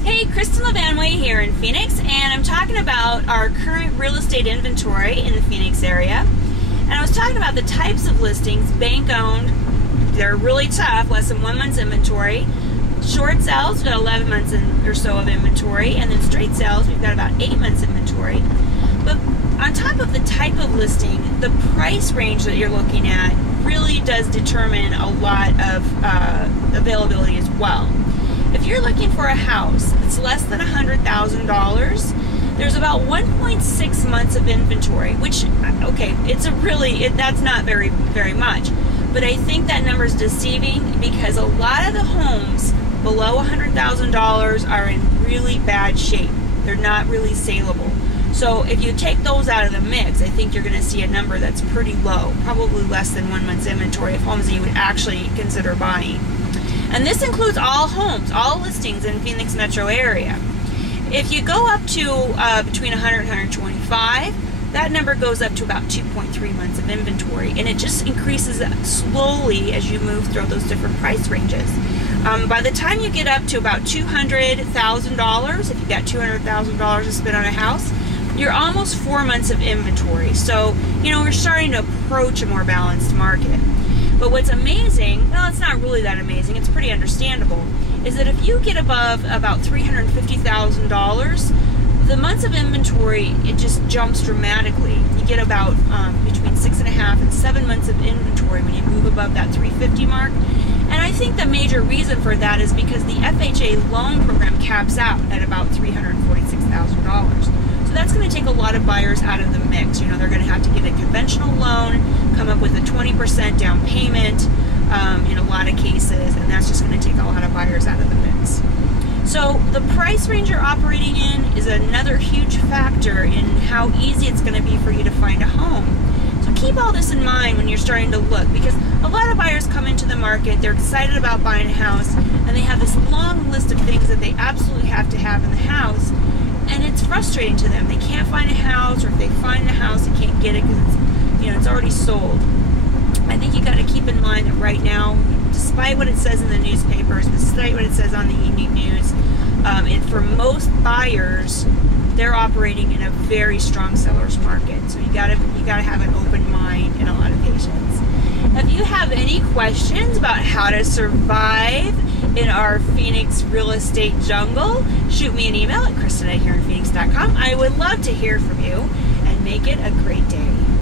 Hey, Kristen LeVanway here in Phoenix, and I'm talking about our current real estate inventory in the Phoenix area. And I was talking about the types of listings, bank-owned, they're really tough, less than 1 month's inventory. Short sales, we've got 11 months or so of inventory, and then straight sales, we've got about 8 months inventory. But on top of the type of listing, the price range that you're looking at really does determine a lot of availability as well. If you're looking for a house that's less than $100,000, there's about 1.6 months of inventory, which, okay, that's not very much. But I think that number is deceiving because a lot of the homes below $100,000 are in really bad shape. They're not really saleable. So if you take those out of the mix, I think you're going to see a number that's pretty low, probably less than 1 month's inventory of homes that you would actually consider buying. And this includes all homes, all listings in Phoenix metro area. If you go up to between 100 and 125, that number goes up to about 2.3 months of inventory, and it just increases slowly as you move through those different price ranges. By the time you get up to about $200,000, if you've got $200,000 to spend on a house, you're almost 4 months of inventory. So, we're starting to approach a more balanced market. But what's amazing, well, it's not really that amazing, it's pretty understandable, is that if you get above about $350,000, the months of inventory, it just jumps dramatically. You get about between 6.5 and 7 months of inventory when you move above that 350 mark. And I think the major reason for that is because the FHA loan program caps out at about $346,000. So that's going to take a lot of buyers out of the mix. They're going to have to get a conventional loan, come up with a 20% down payment in a lot of cases, and that's just going to take a lot of buyers out of the mix. So the price range you're operating in is another huge factor in how easy it's going to be for you to find a home. So keep all this in mind when you're starting to look, because a lot of buyers come into the market, they're excited about buying a house, and they have this long list of things that they absolutely have to have in the house, and it's frustrating to them. They can't find a house, or if they find a house, they can't get it because it's already sold. I think you got to keep in mind that right now, despite what it says in the newspapers, despite what it says on the evening news, for most buyers, they're operating in a very strong seller's market. So you gotta have an open mind and a lot of patience. If you have any questions about how to survive in our Phoenix real estate jungle, shoot me an email at Kristen@HereInPhoenix.com. I would love to hear from you, and make it a great day.